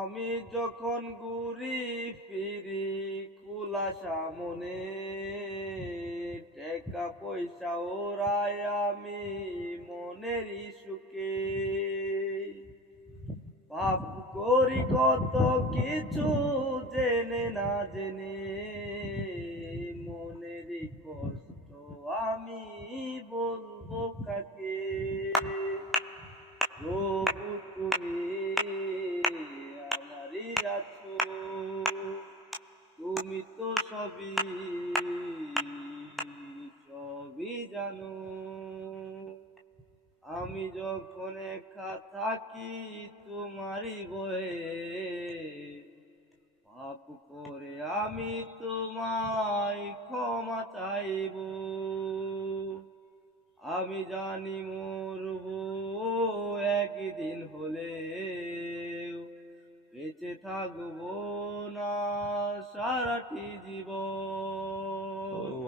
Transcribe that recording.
আমি যখন ঘুরি ফিরি খোলা সামনে, টাকা পয়সা ওরাই আমি মনেরই সুখে। পাপ করি কত কিছু জেনে না জেনে, মনেরই কষ্ট আমি বলবো কাকে। প্রভু তুমি আমারই আছো, তুমি তো সবই সবই জানো। আমি যখন একা থাকি তোমারই ভয়ে, পাপ করে আমি তোমায় ক্ষমা চাইব। আমি জানি মরবো একদিন হলেও, বেঁচে থাকবো না সারাটি জীবন।